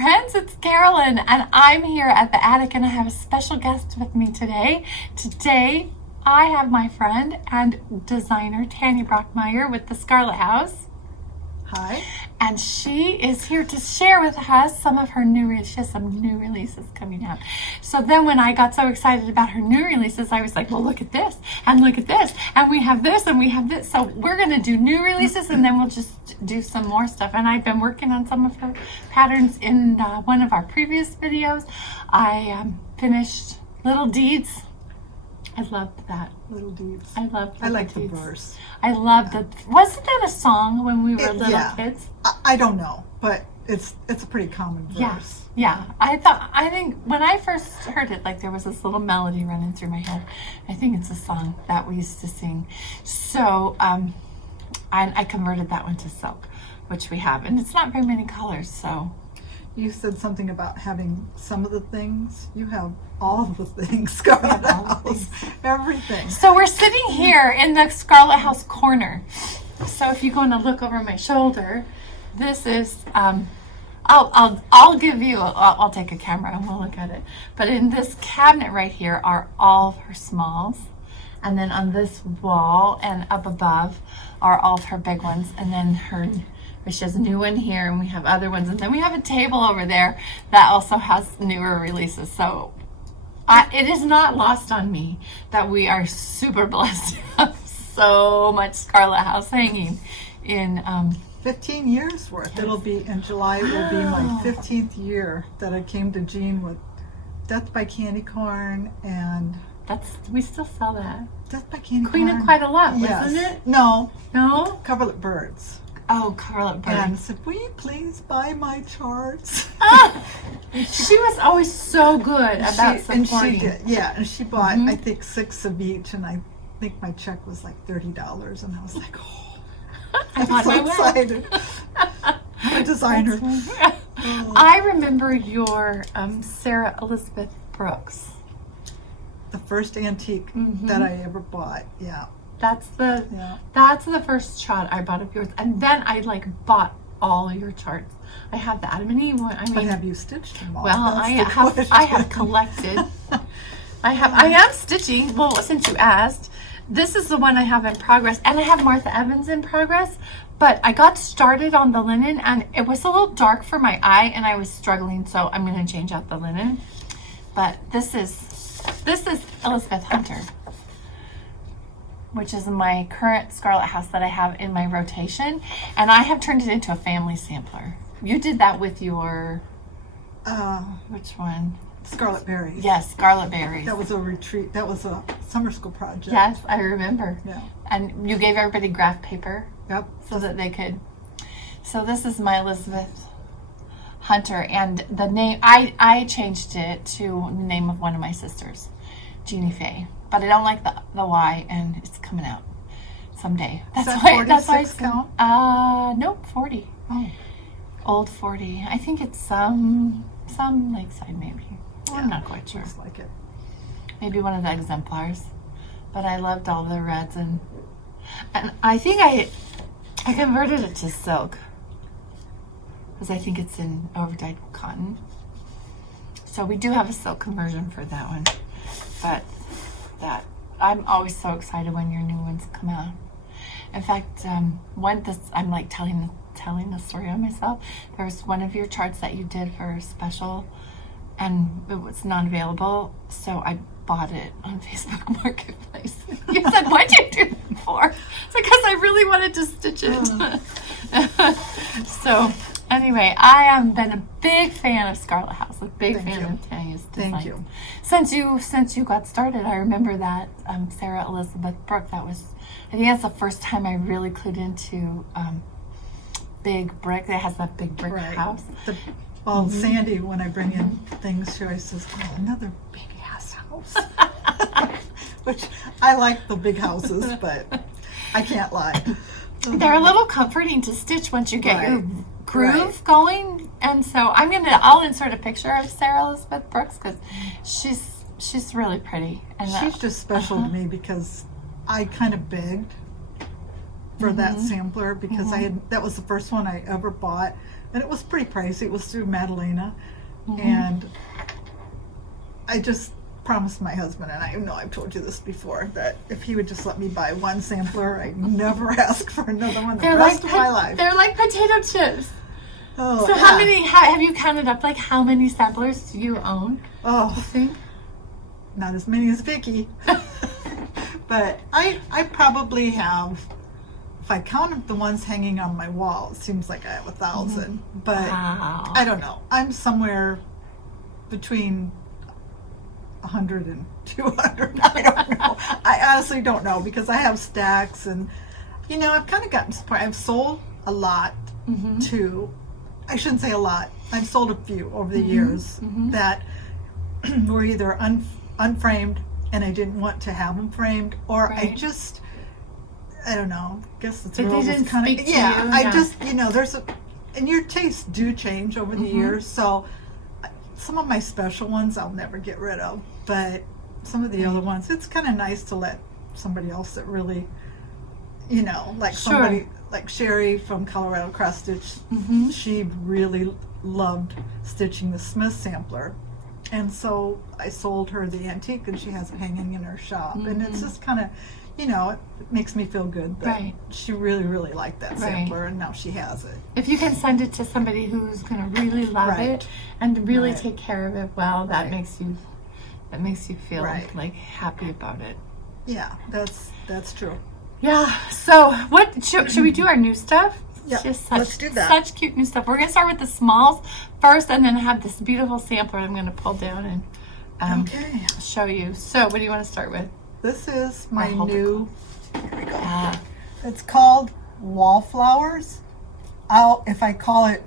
friends, it's Carolyn, and I'm here at the attic, and I have a special guest with me today. Today, I have my friend and designer Tanya Brockmeyer with the Scarlet House. Hi. And she is here to share with us some of her she has some new releases coming out. So then when I got so excited about her new releases, I was like, well, look at this, and look at this, and we have this, and we have this. So we're going to do new releases, and then we'll just do some more stuff. And I've been working on some of her patterns in one of our previous videos. I finished Little Deeds. I loved that. Little Deeds. I loved I like Deeds. the verse. I loved it. Wasn't that a song when we were little kids? I don't know, but it's a pretty common verse. Yeah. I think when I first heard it, like there was this little melody running through my head. I think it's a song that we used to sing. So I converted that one to silk, which we have, and it's not very many colors. So You said something about having some of the things. You have all the things, Scarlet House, everything. So we're sitting here in the Scarlet House corner. So if you go and look over my shoulder, this is I'll give you I'll take a camera and we'll look at it. But in this cabinet right here are all of her smalls, and then on this wall and up above are all of her big ones, and then she has a new one here, and we have other ones, and then we have a table over there that also has newer releases. So it is not lost on me that we are super blessed to have so much Scarlet House hanging in 15 years worth. It'll be in July. It will be my 15th year that I came to Jean with Death by Candy Corn, and we still sell that. Death by Candy Queen Corn. of Quite a Lot, Yes. wasn't it? No, No? Birds. Oh, Scarlet Berries. And said, will you please buy my charts? She was always so good about supporting. And she did, yeah, and she bought, I think, 6 of each, and I think my check was like $30, and I was like, oh, I'm so excited. I'm a designer. I remember your Sarah Elizabeth Brooks. The first antique that I ever bought, yeah. That's the first shot I bought of yours, and then I bought all your charts. I have the Adam and Eve one. But have you stitched them all? Well, I have collected. I am stitching. Well, since you asked, this is the one I have in progress, and I have Martha Evans in progress. But I got started on the linen, and it was a little dark for my eye, and I was struggling, so I'm going to change out the linen. But this is Elizabeth Hunter, which is my current Scarlet House that I have in my rotation, and I have turned it into a family sampler. You did that with your which one? Scarlet Berries. Yes, Scarlet Berries. That was a retreat. That was a summer school project. Yes, I remember. Yeah. And you gave everybody graph paper. Yep. So that they could. So this is my Elizabeth Hunter, and the name I changed it to the name of one of my sisters, Jeannie Faye. But I don't like the Y, and it's coming out someday. That's why it's count. Nope, 40. Oh. Old 40. I think it's some Lakeside maybe. Well, I'm not quite sure. Looks like it. Maybe one of the exemplars. But I loved all the reds, and I think I converted it to silk because I think it's in overdyed cotton. So we do have a silk conversion for that one, but I'm always so excited when your new ones come out. In fact, I'm like telling the story on myself. There was one of your charts that you did for a special, and it was not available, so I bought it on Facebook Marketplace. You said, why'd you do that for? It's because I really wanted to stitch it. So anyway, I have been a big fan of Scarlet House, a big fan of Tanya's design. Thank you. Since you got started, I remember that Sarah Elizabeth Brooke, I think that's the first time I really clued into big brick. It has that big brick house. Sandy, when I bring in things, she always says, oh, another big ass house. Which I like the big houses, but I can't lie. They're a little comforting to stitch once you get your groove going. And so I'll insert a picture of Sarah Elizabeth Brooks because she's really pretty. And she's just special to me because I kind of begged for that sampler because that was the first one I ever bought And it was pretty pricey. It was through Madalena. And I just promised my husband, and I know I've told you this before, that if he would just let me buy one sampler, I'd never ask for another one the rest of my life. They're like potato chips. Oh, so how many, have you counted up, like, how many samplers do you own? You Oh, think? not as many as Vicky. But I probably have, if I count the ones hanging on my wall, it seems like I have 1,000. But Wow. I don't know. I'm somewhere between 100 and 200. I don't know. I honestly don't know, because I have stacks, and I've kind of gotten to the point. I've sold a lot too. I shouldn't say a lot. I've sold a few over the years that were either unframed and I didn't want to have them framed, or I just, I don't know. I guess the thrill was kind of, I just, there's and your tastes do change over the years. So some of my special ones I'll never get rid of, but some of the other ones, it's kind of nice to let somebody else that really, like somebody like Sherry from Colorado Cross Stitch, she really loved stitching the Smith sampler. And so I sold her the antique, and she has it hanging in her shop. And it's just kind of, it makes me feel good that she really, really liked that sampler, and now she has it. If you can send it to somebody who's going to really love it and really take care of it well, that makes you feel like happy about it. Yeah, that's true. Yeah. So what should we do our new stuff? Yeah, let's do that. Such cute new stuff. We're going to start with the smalls first, and then have this beautiful sampler I'm going to pull down and show you. So what do you want to start with? This is my new, here we go. Ah. It's called Wallflowers. If I call it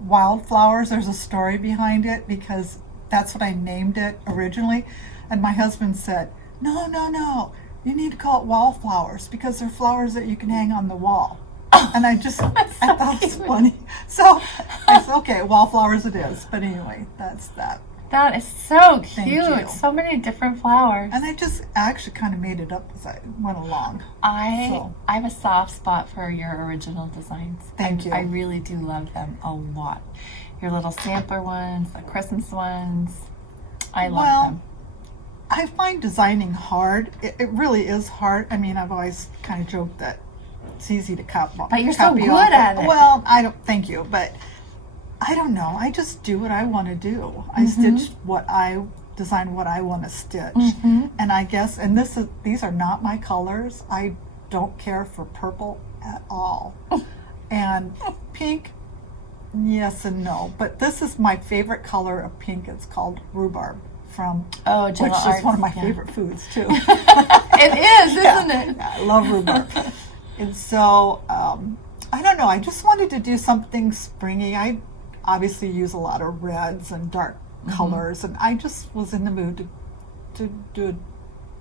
Wildflowers, there's a story behind it, because that's what I named it originally. And my husband said, no, you need to call it Wallflowers, because they're flowers that you can hang on the wall. And I thought it was funny. So I said, okay, Wallflowers it is. But anyway, that's that. That is so Thank cute. you. So many different flowers. And I actually kind of made it up as I went along. I have a soft spot for your original designs. Thank you. I really do love them a lot. Your little sampler ones, the Christmas ones. I love them. I find designing hard. It really is hard. I mean, I've always kind of joked that it's easy to copy. But you're so good at it. Well, thank you, but I don't know. I just do what I want to do. I stitch design what I want to stitch. And I guess, and these are not my colors. I don't care for purple at all. And pink, yes and no. But this is my favorite color of pink. It's called rhubarb, which is one of my favorite foods too. It is, isn't it? Yeah, I love rhubarb. And so, I don't know, I just wanted to do something springy. I obviously use a lot of reds and dark colors, and I just was in the mood to do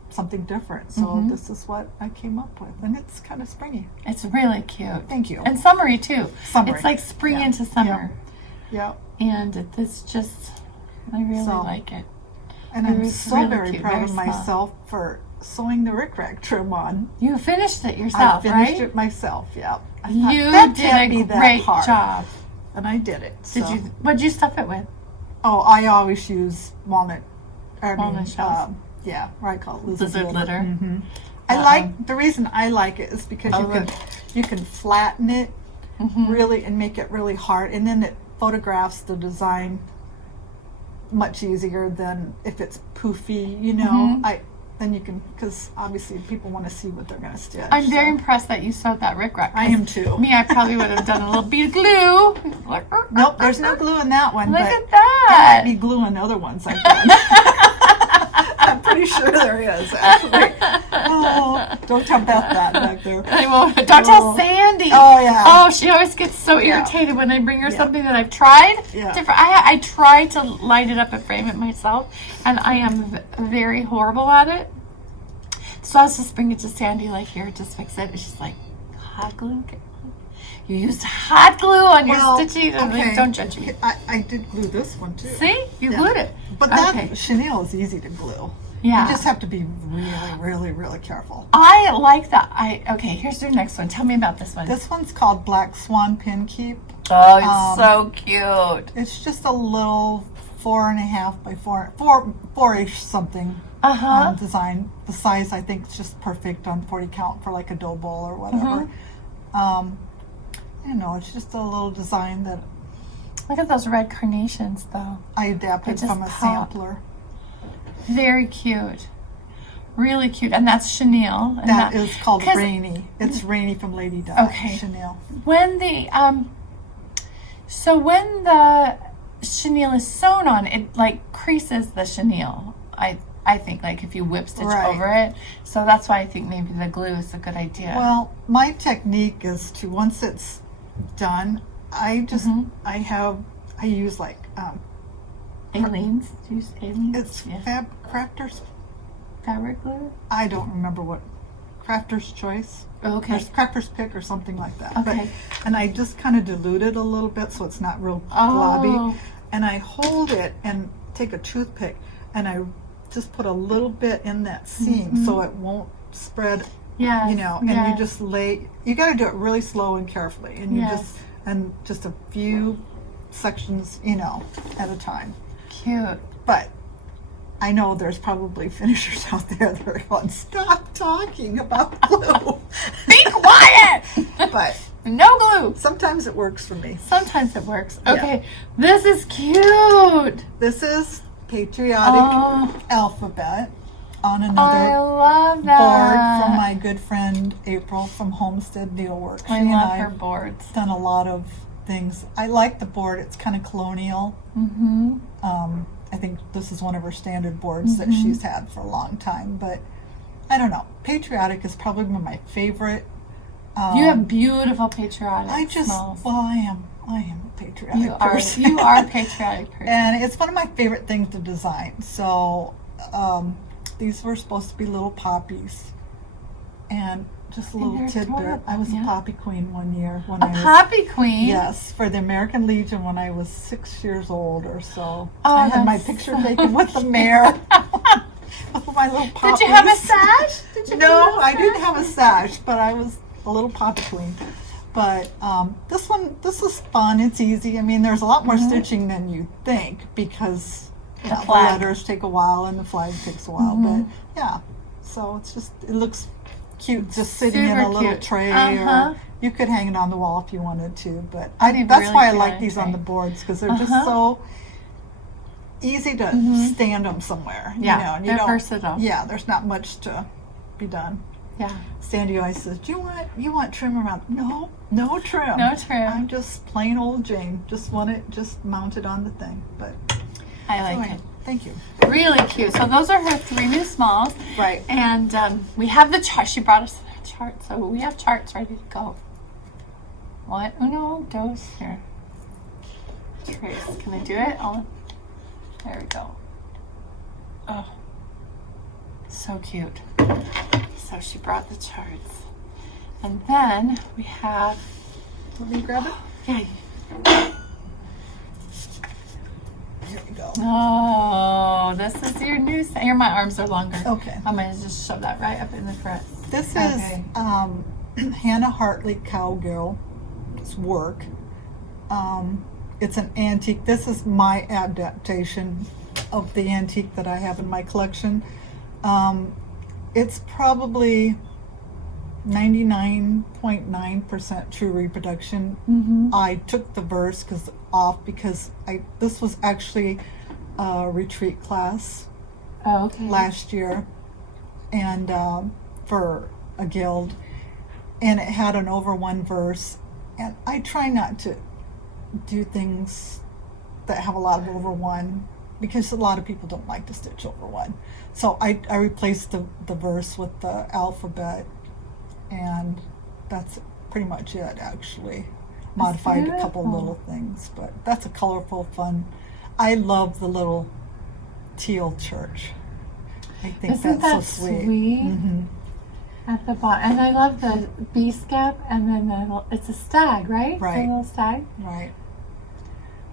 something different. So this is what I came up with, and it's kind of springy. It's really cute. Thank you. And summery too. Summery. It's like spring into summer. Yeah. And it's just, I really like it. And I'm so very proud of myself for sewing the rickrack trim on. You finished it yourself, right? I finished it myself, yeah. You did a great job. And I did it. So. What'd you stuff it with? Oh, I always use walnut shells. I call it lizard litter. The reason I like it is because you can flatten it really and make it really hard, and then it photographs the design much easier than if it's poofy, then you can, because obviously people want to see what they're going to stitch. I'm very impressed that you sewed that rickrack. I am too. Me, I probably would have done a little bead of glue. Nope, there's no glue in that one. Look at that. There might be glue in other ones I've done. I'm pretty sure there is, actually. Oh, don't tell Beth that back there. I won't. Don't tell Sandy. Oh, yeah. Oh, she always gets so irritated when I bring her something that I've tried. Different. I try to light it up and frame it myself, and I am very horrible at it. So I was just bringing it to Sandy, like, here, just fix it. And she's like, hot glue? You used hot glue on your stitching? And like, don't judge me. I did glue this one, too. See? You glued it. But that chenille is easy to glue. Yeah. You just have to be really, really, really careful. I like that. Okay, here's your next one. Tell me about this one. This one's called Black Swan Pin Keep. Oh, it's so cute. It's just a little 4.5 by 4-ish something design. The size I think is just perfect on 40 count for like a dough bowl or whatever. I don't know, it's just a little design that Look at those red carnations, though. I adapted from a sampler. Very cute. Really cute. And that's chenille. And that is called Rainy. It's Rainy from Lady Di. Okay. Chenille. When the so when the chenille is sewn on, it like creases the chenille. I think, like, if you whip stitch over it. So that's why I think maybe the glue is a good idea. Well, my technique is to, once it's done, I just I use like Aleene's. Do you use Aleene's? It's Crafters fabric glue. I don't remember what Crafter's Choice. Okay. There's Crafter's Pick or something like that. Okay. And I just kind of dilute it a little bit so it's not real globby. And I hold it and take a toothpick and I just put a little bit in that seam so it won't spread. Yeah. You know, and you just you got to do it really slow and carefully, and you just a few sections, you know, at a time. Cute. But I know there's probably finishers out there that are going, stop talking about glue. Be quiet! But no glue. Sometimes it works for me. Sometimes it works. Okay, this is cute. This is Patriotic alphabet on I another love that. board from my good friend April from Homestead Needlework. I love her boards. Done a lot of things. I like the board. It's kind of colonial. I think this is one of her standard boards that she's had for a long time. But I don't know. Patriotic is probably one of my favorite. You have beautiful Patriotic smells. Well, I am a patriotic person. You are a patriotic person. And it's one of my favorite things to design. So these were supposed to be little poppies. And just a little tidbit. Adorable. I was a poppy queen one year. Poppy queen? Yes, for the American Legion when I was 6 years old or so. Oh, I had my picture taken with the mayor. With my little poppies. Did you have a sash? No, I didn't have a sash, but I was a little poppy queen. But this is fun. It's easy. I mean, there's a lot more stitching than you think because the letters take a while and the flag takes a while. But yeah, so it looks cute just sitting in a little tray, or you could hang it on the wall if you wanted to. But that's why I like these on the boards because they're just so easy to stand them somewhere. Yeah, you know, and they're versatile. Yeah, there's not much to be done. Yeah. Sandy always says, "Do you want trim around?" No trim. No trim. I'm just plain old Jane. Just want it mounted on the thing. But I like it. Thank you. Really cute. So those are her 3 new smalls. Right. And we have the chart. She brought us the chart, so we have charts ready to go. One, uno, dos, here. Trace. Can I do it? There we go. Oh, so cute. So she brought the charts. And then we have... Let me grab it? Yeah. Here we go. Oh, this is your new... Here, my arms are longer. Okay. I'm going to just shove that right up in the front. This is Hannah Hartley Cowgirl's work. It's an antique. This is my adaptation of the antique that I have in my collection. It's probably 99.9% true reproduction. I took the verse off because this was actually a retreat class last year, and for a guild, and it had an over one verse, and I try not to do things that have a lot of over one because a lot of people don't like to stitch over one. So I replaced the verse with the alphabet, and that's pretty much it actually. Modified a couple little things, but that's a colorful, fun. I love the little teal church. I think Isn't that's so sweet. At the bottom. And I love the bee scap, and then it's a stag, right? Right. The little stag. Right.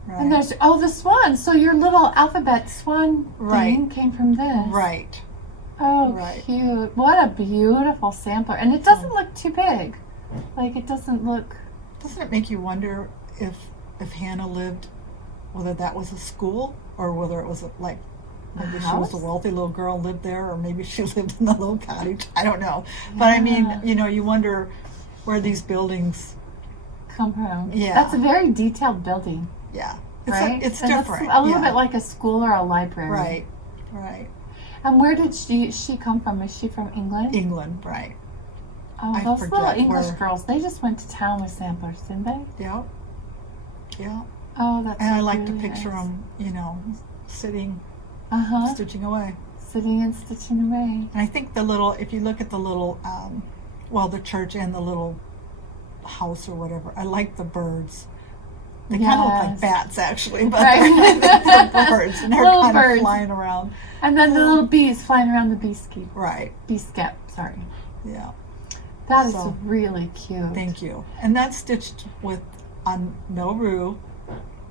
And there's the swan. So your little alphabet swan thing came from this. Right. Oh, cute. What a beautiful sampler. And it doesn't look too big. Like, it doesn't look... Doesn't it make you wonder if Hannah lived, whether that was a school or whether it was like maybe she was a wealthy little girl, lived there, or maybe she lived in the little cottage. I don't know. But I mean, you wonder where these buildings come from. Yeah. That's a very detailed building. Yeah. Right? It's and different. It's a little bit like a school or a library. Right. Right. And where did she come from? Is she from England? England, right. Oh, I those little forget English where. girls, they just went to town with samplers, didn't they? Yeah. Yeah. Oh, that's And I like to really picture nice. them, sitting, Uh-huh. stitching away. Sitting and stitching away. And I think if you look at the little, the church and the little house or whatever, I like the birds. They kind of look like Yes. bats, actually, but Right. they're birds, and they're Little kind of birds. flying around. And then the little bees flying around the bee Right. skep, sorry. Yeah. That is So, really cute. Thank you. And that's stitched on Melrue,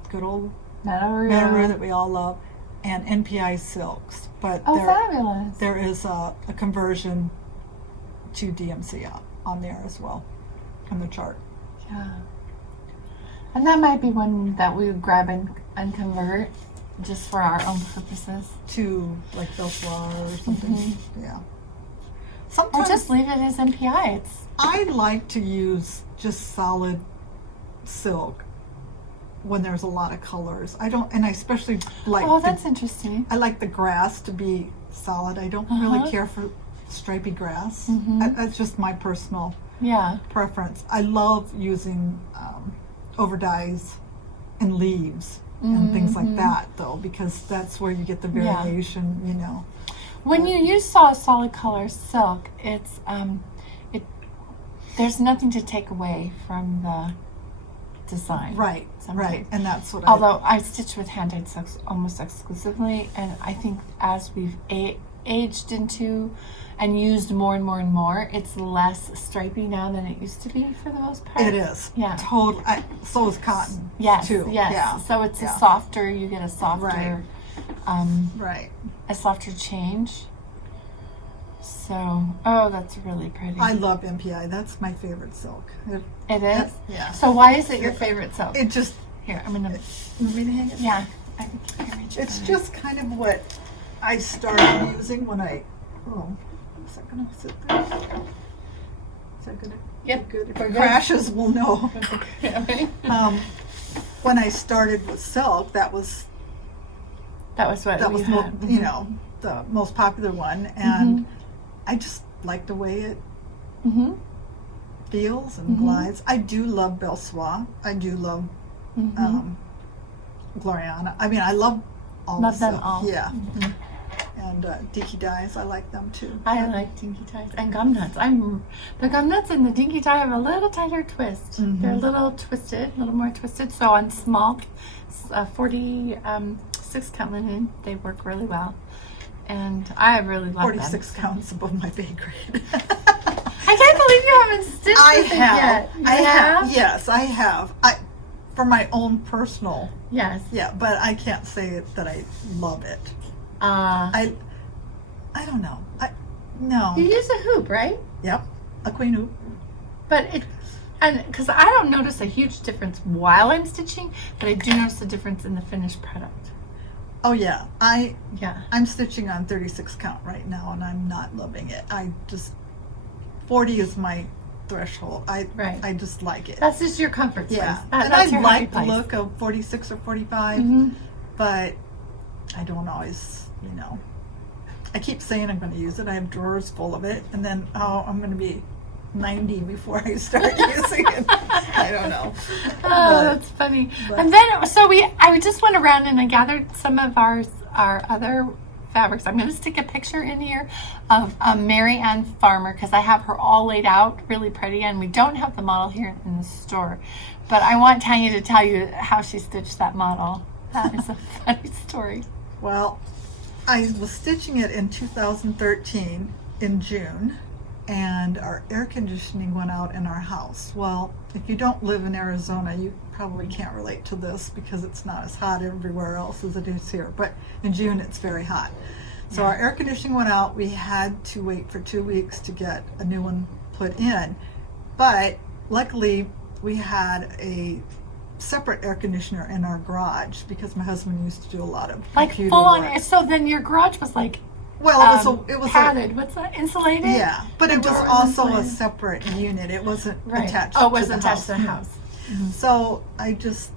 good old Melrue that we all love, and NPI silks. But Oh, fabulous. there is a conversion to DMC on there as well, on the chart. Yeah. And that might be one that we would grab and convert just for our own purposes. To like Belsoir or something. Mm-hmm. Yeah. Or Sometimes just leave it as NPI. It's I like to use just solid silk when there's a lot of colors. I especially like that's interesting. I like the grass to be solid. I don't really care for stripy grass. Mhm. That's just my personal Yeah. preference. I love using overdyes and leaves and things like that, though, because that's where you get the variation. When you use solid color silk, it's there's nothing to take away from the design. Right, sometimes. right, and that's what Although I stitch with hand-dyed silks almost exclusively, and I think as we've aged into and used more and more and more, it's less stripy now than it used to be for the most part. It is. Yeah. Totally. So is cotton. Yes. Too. Yes. Yeah. So it's Yeah. a softer. You get a softer, Right. a softer change. So, that's really pretty. I love MPI. That's my favorite silk. It is. Yeah. So why is it your favorite silk? It just. Here, I'm gonna. Want me to hang it? Yeah. I think I can reach it It's better. just kind of what I started using when I. Oh, is that gonna sit there? Is that gonna? Yep. Be good. If We're it good. crashes, we'll know. Yeah, right? When I started with silk, that was That was what we had. the most popular one, and I just like the way it Mm-hmm. feels and glides. I do love Belsoir. I do love Gloriana. I mean, I love all Love the them silk. all. Yeah. And Dinky dyes, I like them too. I like dinky ties and gum nuts. The gum nuts and the dinky tie have a little tighter twist. They're a little twisted, a little more twisted. So on small 46 count linen, they work really well. And I really love 46 them. counts above my pay grade. I can't believe you haven't stitched I with it have. yet. You I have. Yes, I have. For my own personal. Yes. Yeah, but I can't say that I love it. I don't know. No. You use a hoop, right? Yep. A queen hoop. But because I don't notice a huge difference while I'm stitching, but I do notice a difference in the finished product. Oh yeah. Yeah. I'm stitching on 36 count right now, and I'm not loving it. 40 is my threshold. I just like it. That's just your comfort space. Yeah. And That's I your like happy the place. look of 46 or 45, Mhm. but I don't always, I keep saying I'm going to use it. I have drawers full of it, and then, I'm going to be 90 before I start using it. I don't know. That's funny. And then, I just went around and I gathered some of our other fabrics. I'm going to stick a picture in here of Maryanne Farmer because I have her all laid out really pretty, and we don't have the model here in the store. But I want Tanya to tell you how she stitched that model. That is a funny story. Well, I was stitching it in 2013 in June, and our air conditioning went out in our house. Well, if you don't live in Arizona, you probably can't relate to this because it's not as hot everywhere else as it is here. But in June, it's very hot. So our air conditioning went out. We had to wait for 2 weeks to get a new one put in. But luckily, we had a separate air conditioner in our garage because my husband used to do a lot of Like computer full on. work. So then your garage was like Well, it was padded. What's that? Insulated? Yeah, but The it was door also a insulated? separate unit. It wasn't Right. attached. Oh, it wasn't to the attached to the house. So I just,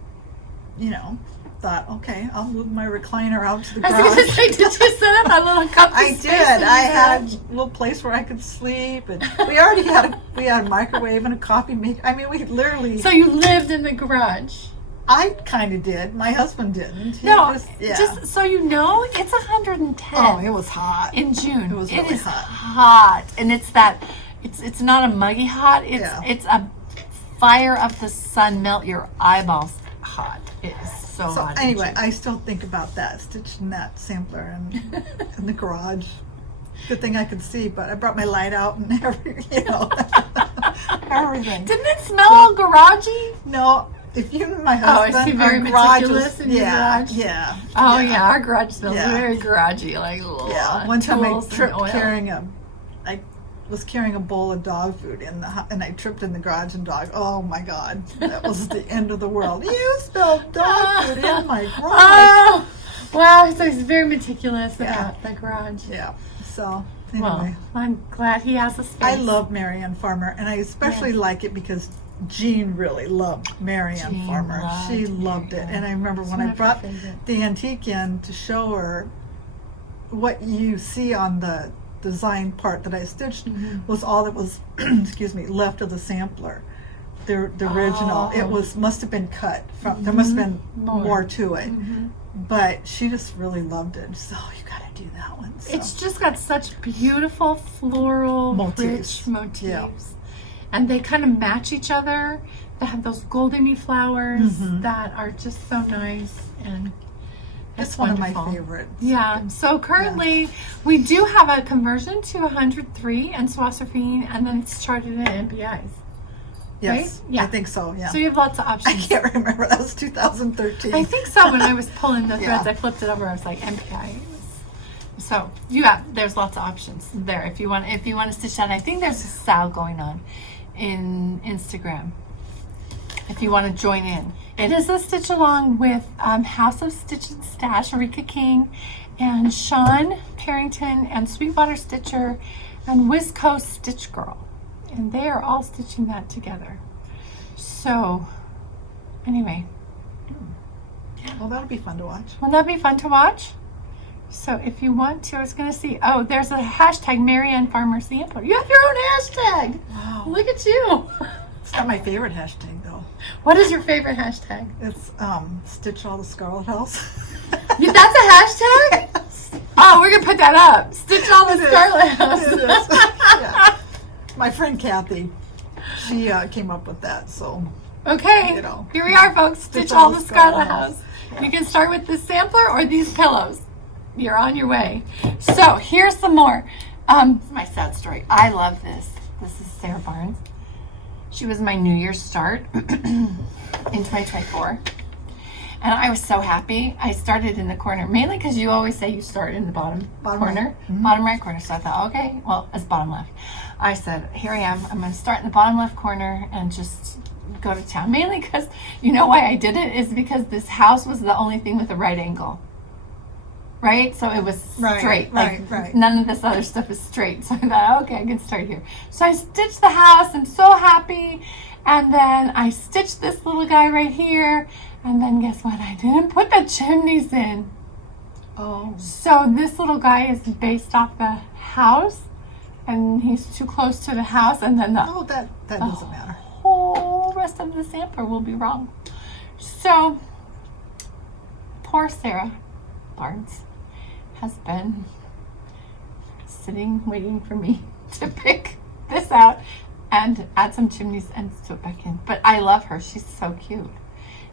thought, okay, I'll move my recliner out to the I was going to garage. say, did you set up a little comfy I space did. in your I had garage? a little place where I could sleep, and we already had a microwave and a coffee maker. I mean, we literally. So you lived in the garage? I kind of did. My husband didn't. He No, was- yeah. just so you know, it's 110 Oh, it was hot. in June. It was really is hot. hot, and it's not a muggy hot. Yeah. It's a fire of the sun, melt your eyeballs hot. It is so So hot. in anyway, June. I still think about that, stitching that sampler in the garage. Good thing I could see, but I brought my light out and everything. Didn't it smell all garagey? No, if you and my Oh, husband, is he very our garage meticulous in your yeah, garage? yeah. Oh yeah, our garage smells Yeah. very garagey, like Yeah. One time I tools and tripped oil. I was carrying a bowl of dog food and I tripped in the garage and oh my God, that was the end of the world. You spilled dog food in my garage. Oh, wow! So he's very meticulous Yeah. about the garage. Yeah. So Well, anyway, I'm glad he has a space. I love Maryanne Farmer, and I especially Yes. like it because Jean really loved Maryanne Jean Farmer. loved She loved it, Maryanne. and I remember It's when one I of her brought favorite. the antique in to show her what you see on the design part that I stitched was all that was excuse me left of the sampler. The original. Oh. It must have been cut from. There must have been more to it, Mhm. but she just really loved it. So you got to do that one. So. It's just got such beautiful floral, Motifs. rich motifs. Yeah. And they kind of match each other. They have those goldeny flowers Mhm. that are just so nice. And It's one of my wonderful. favorites. Yeah. So currently we do have a conversion to 103 and Swassofine, and then it's charted in MPIs. Yes, Right? Yeah. I think so. Yeah. So you have lots of I options. can't remember. That was 2013. I think so. When I was pulling the Yeah. threads, I flipped it over. I was like MPI. So there's lots of options there if you want to stitch that. I think there's a sale going on in Instagram. If you want to join in, it is a stitch along with House of Stitch and Stash, Erika King, and Sean Parrington, and Sweetwater Stitcher, and Wisco Stitch Girl, and they are all stitching that together. So, anyway. Well, that'll be fun to watch. Wouldn't that be fun to watch? So if you want to, I was going to see, there's a hashtag Maryanne Farmer Sampler. You have your own hashtag. Wow. Look at you. It's not my favorite hashtag though. What is your favorite hashtag? It's Stitch All the Scarlet House. That's a hashtag? Yes. Oh, we're going to put that up. Stitch all the It is. Scarlet House. It is. Yeah. My friend Kathy, she came up with that. So Okay, You know. here we are, folks. Stitch all the Scarlet House. You can start with this sampler or these pillows. You're on your way. So here's some more. My sad story. I love this. This is Sarah Barnes. She was my New Year's start in 2024. And I was so happy. I started in the corner, mainly because you always say you start in the bottom corner, right. bottom right corner. So I thought, okay, well, it's bottom left. I said, here I am. I'm going to start in the bottom left corner and just go to town. Mainly because, you know why I did it? Is because this house was the only thing with a right angle. Right? So it was straight. Right. None of this other stuff is straight. So I thought, okay, I can start here. So I stitched the house. I'm so happy. And then I stitched this little guy right here. And then guess what? I didn't put the chimneys in. Oh. So this little guy is based off the house. And he's too close to the house. And then the Oh, that doesn't matter. whole rest of the sampler will be wrong. So poor Sarah Barnes has been sitting waiting for me to pick this out and add some chimneys and sew it back in. But I love her. She's so cute.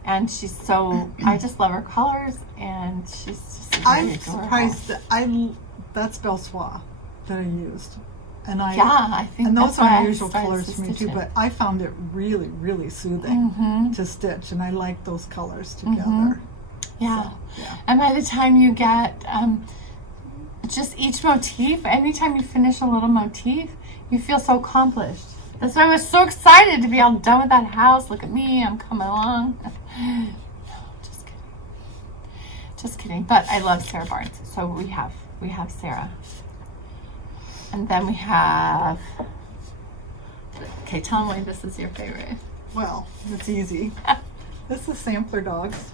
And she's so, I just love her colors, and she's just very I'm adorable. surprised that that's Belsois that I used. And Yeah, I think and those that's why are I unusual started colors to for me stitch too, it. but I found it really, really soothing Mhm. to stitch, and I like those colors together. Mhm. Yeah. So, yeah. And by the time you get just each motif, anytime you finish a little motif, you feel so accomplished. That's why I was so excited to be all done with that house. Look at me, I'm coming along. No, just kidding. Just kidding. But I love Sarah Barnes. So we have Sarah. And then we have, okay, tell me why this is your favorite. Well, it's easy. This is Sampler Dogs.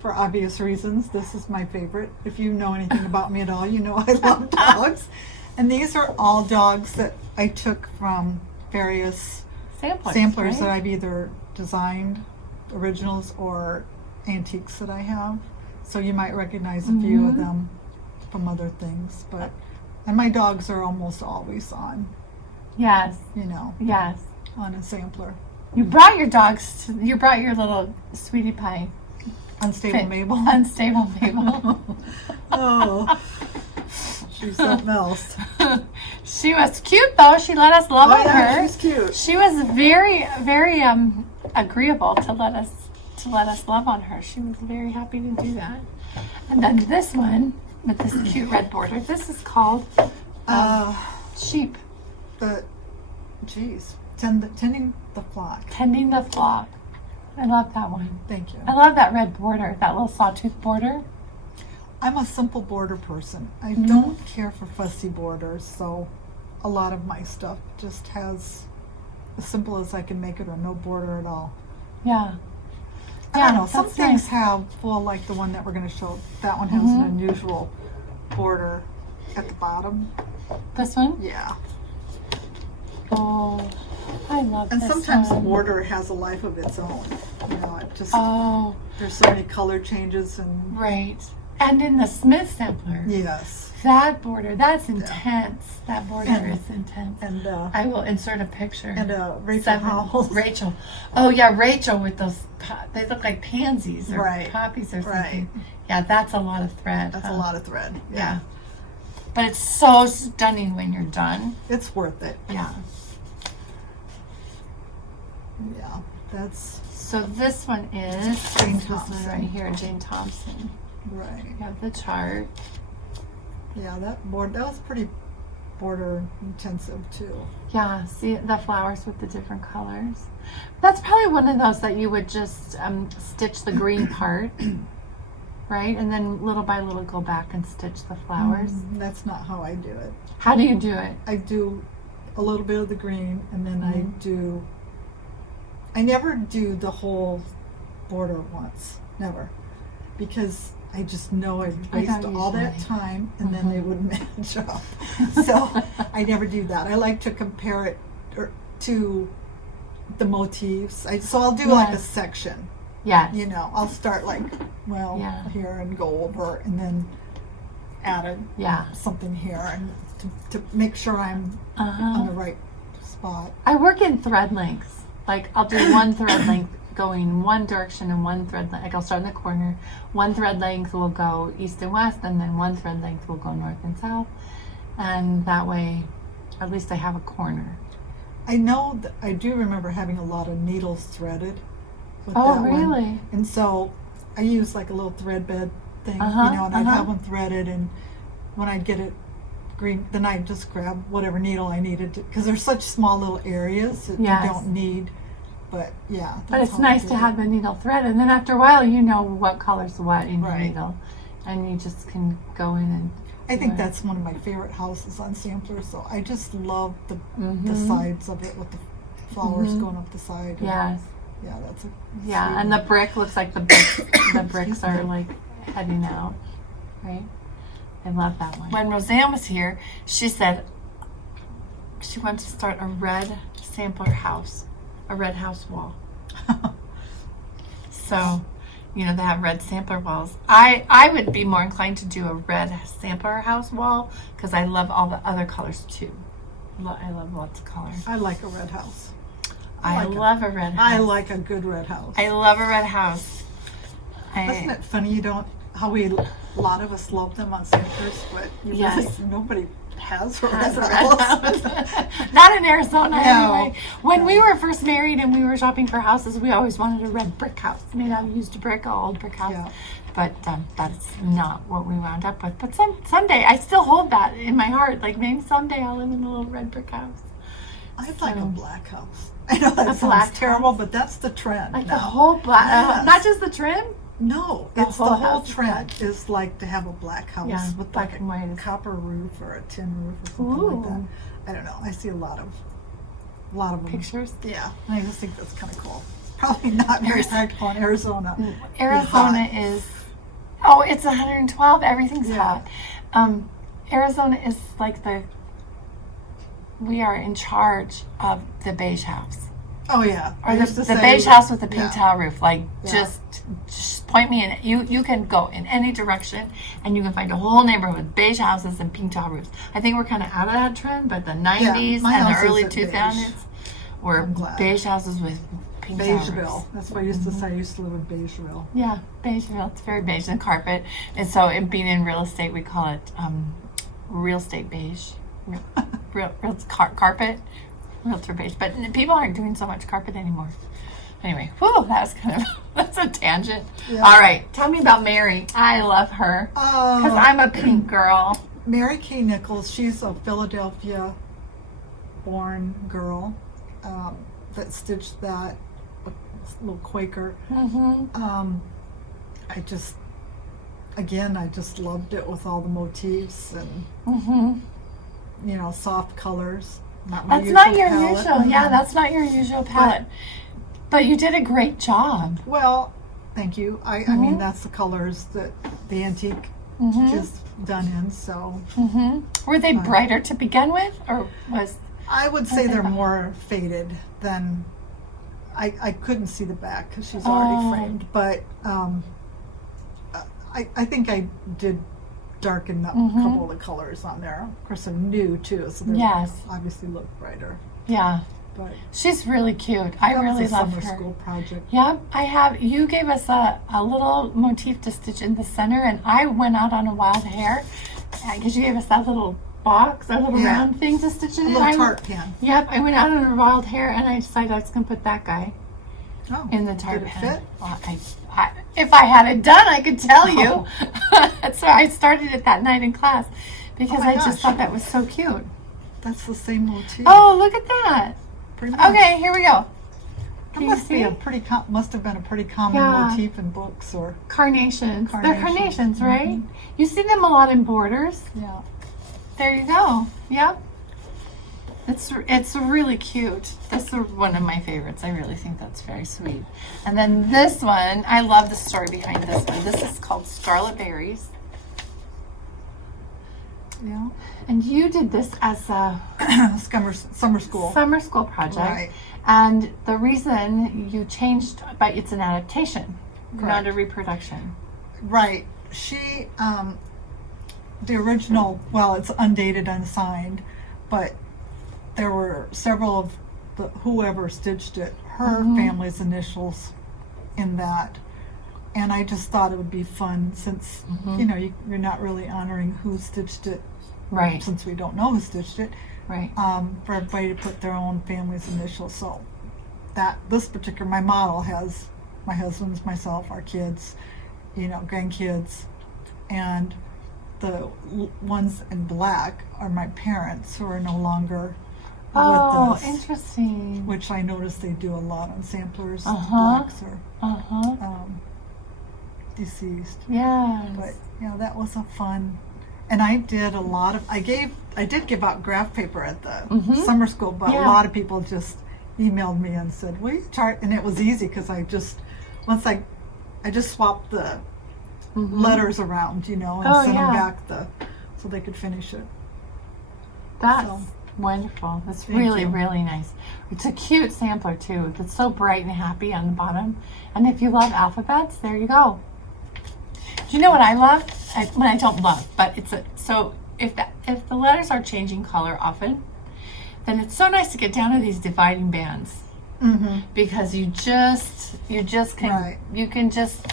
For obvious reasons, this is my favorite. If you know anything about me at all, you know I love dogs. And these are all dogs that I took from various samplers right? that I've either designed, originals, or antiques that I have. So you might recognize a few of them from other things. And my dogs are almost always on, Yes. Yes. on a sampler. You brought your dogs, you brought your little sweetie pie. Unstable Mabel. Unstable Mabel. Oh, she's something else. She was cute though. She let us love on her. She's cute. She was very, very agreeable to let us love on her. She was very happy to do that. And then this one with this cute red border. This is called Sheep. Tending the flock. Tending the Flock. I love that one. Thank you. I love that red border, that little sawtooth border. I'm a simple border person. I don't care for fussy borders, so a lot of my stuff just has as simple as I can make it or no border at all. Yeah. I don't know. Some that's things nice. have, well, like the one that we're going to show, that one has an unusual border at the bottom. This one? Yeah. Oh, I love And this sometimes the one. border has a life of its own. You know, it just, Oh, there's so many color changes and, right. And in the Smith sampler, yes. that border, that's intense. That border is intense. And, I will insert a picture. Rachel Howells. Rachel. Oh, yeah, Rachel with those, they look like pansies or Right. poppies or something. Right. Yeah, that's a lot of thread. That's a lot of thread. Yeah. But it's so stunning when you're done. It's worth it. Yeah. Yeah. That's So this one is Jane this one Thompson. right here, Jane Thompson. right. You have the chart. Yeah, that was pretty border intensive too. Yeah, see the flowers with the different colors. That's probably one of those that you would just stitch the green part, right? And then little by little go back and stitch the flowers. That's not how I do it. How do you do it? I do a little bit of the green and then I never do the whole border once. Never. Because I just know I'd waste all that usually. time and then they wouldn't match up. So I never do that. I like to compare it to the motifs. So I'll do like a section. Yes. You know, I'll start like, here and go over and then add something here and to make sure I'm on the right spot. I work in thread lengths. Like I'll do one thread length going one direction and one thread length. Like I'll start in the corner. One thread length will go east and west, and then one thread length will go north and south. And that way, at least I have a corner. I know that I do remember having a lot of needles threaded with Oh, that really? one. And so I use like a little thread bed thing, and I'd have them threaded, and when I'd get it green, then I'd just grab whatever needle I needed because they're such small little areas that you don't need. But yeah. But it's nice to have the needle thread, and then after a while, you know what color's what in your needle, and you just can go in and. I think that's one of my favorite houses on Sampler. So I just love the sides of it with the flowers going up the side. Yes. Yeah, that's a. Yeah, and the brick looks like the bricks are like heading out, right? I love that one. When Roseanne was here, she said she wants to start a red sampler house, a red house wall. So, you know, they have red sampler walls. I would be more inclined to do a red sampler house wall because I love all the other colors too. I love lots of colors. I like a red house. I love a red house. I like a good red house. I love a red house. Isn't it funny a lot of us love them on Samplers, but nobody has a red house. Not in Arizona, No. anyway. When we were first married and we were shopping for houses, we always wanted a red brick house. Made out of used brick, an old brick house. Yeah. But that's not what we wound up with. But someday, I still hold that in my heart. Like maybe someday I'll live in a little red brick house. I'd like a black house. I know that A sounds black terrible, house? but that's the trend. Like now. the whole black, Yes. not just the trim? No, The it's whole the whole house is trend is like to have a black house Yeah, with black like and white a is- copper roof or a tin roof or something like that. Ooh. I don't know. I see a lot of them. Pictures? Yeah, and I just think that's kind of cool. Probably not very practical in Arizona. Arizona hot. is, it's 112. Everything's Yeah. hot. Arizona is like we are in charge of the beige house. Oh yeah, Or I the used to say- beige house with the pink yeah. tile roof. Like, Yeah. just point me in. You can go in any direction and you can find a whole neighborhood with beige houses and pink tile roofs. I think we're kind of out of that trend, but the 90s my and the house early isn't beige. 2000s were I'm glad. beige houses with pink tile roofs. Beigeville. That's what I used to say. I used to live in Beigeville. Yeah, Beigeville. It's very beige and carpet. And so, it being in real estate, we call it real estate beige. Real carpet, realtor beige. But people aren't doing so much carpet anymore. Anyway, that was kind of that's a tangent. Yeah. All right, tell me about Mary. I love her because I'm a pink girl. Mary Kay Nichols. She's a Philadelphia-born girl that stitched that. A little Quaker. Mm-hmm. I just loved it with all the motifs and Mm-hmm. soft colors. Not my That's not your palette. usual. Yeah, that's not your usual palette. But you did a great job. Well, thank you. I Mm-hmm. mean, that's the colors that the antique is done in. So Mm-hmm. Were they brighter to begin with, or was? I would say Okay. they're more faded than. I couldn't see the back because she's already framed, but I think I did darken up a couple of the colors on there. Of course, they're new too, so they Yes. obviously look brighter. Yeah, But she's really cute. I that really was a love summer her. school project. Yep, I have. You gave us a little motif to stitch in the center, and I went out on a wild hair because you gave us that little box, that little Yeah. round thing to stitch A in. little I- tart pen. Yep, I went out on a wild hair, and I decided I was going to put that guy Oh, in the tart did it pen. fit? Well, if I had it done, I could tell you. So I started it that night in class because Oh my I just gosh. thought that was so cute. That's the same motif. Oh, look at that. pretty much. Okay, here we go. That Can you must be see? a must have been a pretty common Yeah. motif in books or Carnations. They're Carnations. carnations, right? You see them a lot in borders. yeah. There you go. Yep. It's really cute. This is one of my favorites. I really think that's very sweet. And then this one, I love the story behind this one. This is called Scarlet Berries. Yeah. And you did this as a Summer school. summer school project. Right. And the reason you changed, but it's an adaptation, not Correct. a reproduction. Right. She, the original, well, it's undated, unsigned, but there were several of whoever stitched it, her family's initials in that. And I just thought it would be fun since, you're not really honoring who stitched it, Right. since we don't know who stitched it, Right. for everybody to put their own family's initials. So this particular, my model has my husband's, myself, our kids, grandkids, and the ones in black are my parents who are no longer Oh, with us, interesting. which I noticed they do a lot on samplers. Uh-huh. Blacks are Uh-huh. deceased. Yes. But that was a fun, and I did a lot of. I did give out graph paper at the summer school, but Yeah. a lot of people just emailed me and said, "Will you chart?" And it was easy because I just swapped the letters around, and Oh, sent yeah. them back so they could finish it. That's So, wonderful. That's Thank really, you. really nice. It's a cute sampler too. It's so bright and happy on the bottom. And if you love alphabets, there you go. Do you know what I love? I don't love, but if the letters are changing color often, then it's so nice to get down to these dividing bands because you can just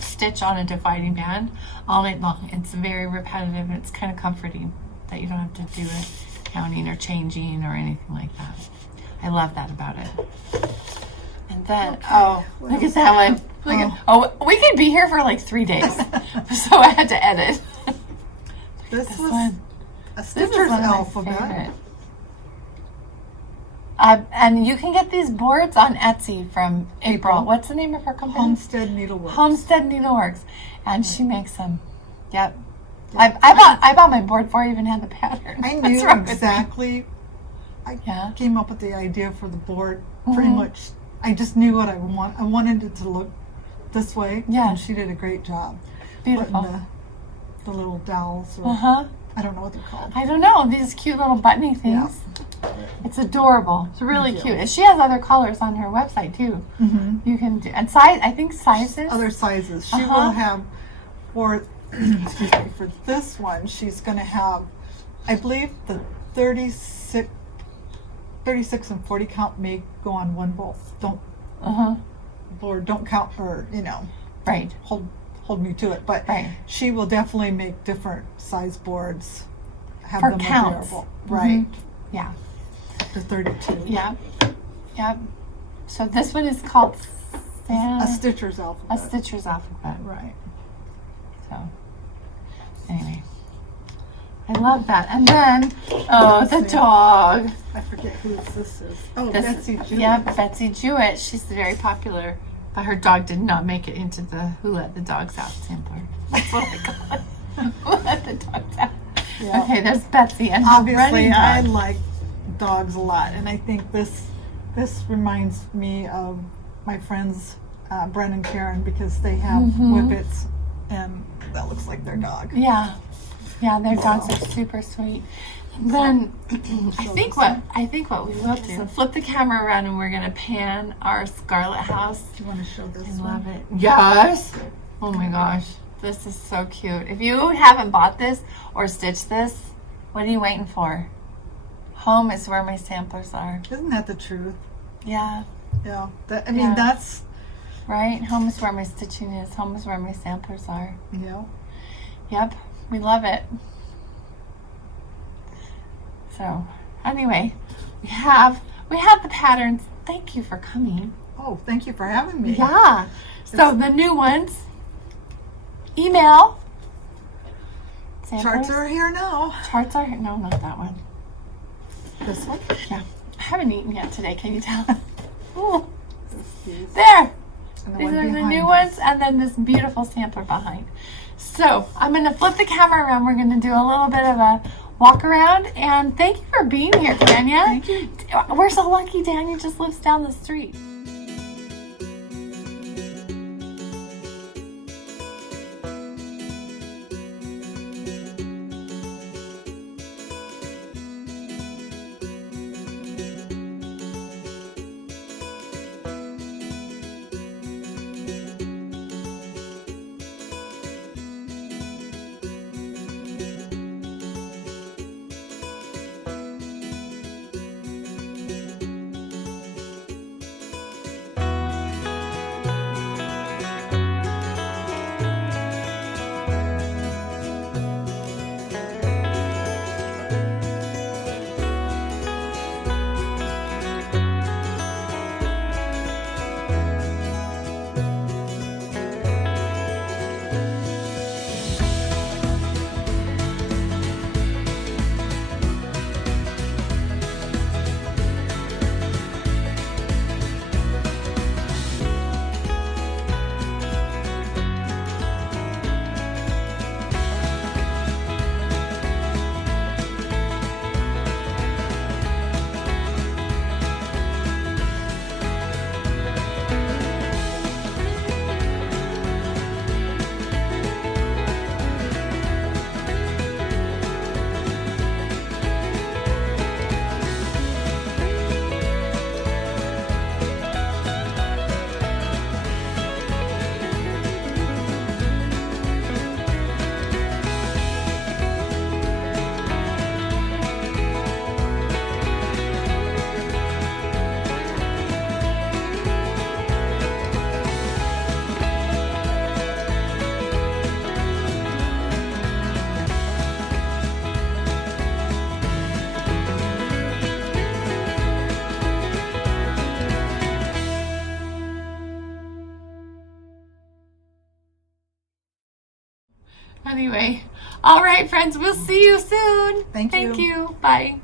stitch on a dividing band all night long. It's very repetitive and it's kind of comforting that you don't have to do it counting or changing or anything like that. I love that about it. And then, look at that one. We could be here for like 3 days. So I had to edit. this This was one. a This is stitcher's one of my alphabet. favorite. And you can get these boards on Etsy from April. What's the name of her company? Homestead Needleworks. Homestead Needleworks, and she makes them. Yep. I bought my board before I even had the pattern. I knew exactly. Yeah. Came up with the idea for the board pretty much. I just knew what I want. I wanted it to look this way. Yeah. And she did a great job. Beautiful. Putting the little dowels. Or, I don't know what they're called. I don't know. These cute little buttony things. Yeah. It's adorable. It's really cute. And she has other colors on her website too. Mm-hmm. You can do, and size. I think sizes. Other sizes. She will have for excuse me, for this one. She's going to have, I believe, the 36 and 40 count may go on one bowl. Don't Lord, don't count her. Right. Hold me to it. But she will definitely make different size boards. Have for them counts. available. Right. Yeah. The 32. Yep. So this one is called A Stitcher's Alphabet. A Stitcher's Alphabet. Right. So anyway, I love that. And then the dog. I forget who this is. Oh, Betsy Jewett. Yeah, Betsy Jewett. She's very popular, but her dog did not make it into the Who Let the Dogs Out sampler. That's what I call it. Who Let the Dogs Out. Yeah. Okay, there's Betsy, and obviously I like dogs a lot, and I think this reminds me of my friends Bren and Karen, because they have whippets, and that looks like their dog. Yeah, their dogs are super sweet. And then I think what we will do is flip the camera around, and we're gonna pan our Scarlet House. Do you want to show this? I love it. Yes. Oh my gosh, this is so cute. If you haven't bought this or stitched this, what are you waiting for? Home is where my samplers are. Isn't that the truth? Yeah. Yeah. That's right. Home is where my stitching is. Home is where my samplers are. Yeah. Yep. We love it. So anyway, we have the patterns. Thank you for coming. Oh, thank you for having me. Yeah. So the new ones, email. Samplers. Charts are here now. Charts are here. No, not that one. This one? Yeah. I haven't eaten yet today. Can you tell? Ooh. There. These are the new ones, and then this beautiful sampler behind. So I'm going to flip the camera around. We're going to do a little bit of a walk around, and thank you for being here, Tanya. Thank you. We're so lucky Tanya just lives down the street. Anyway, all right, friends, we'll see you soon. Thank you. Thank you. Bye.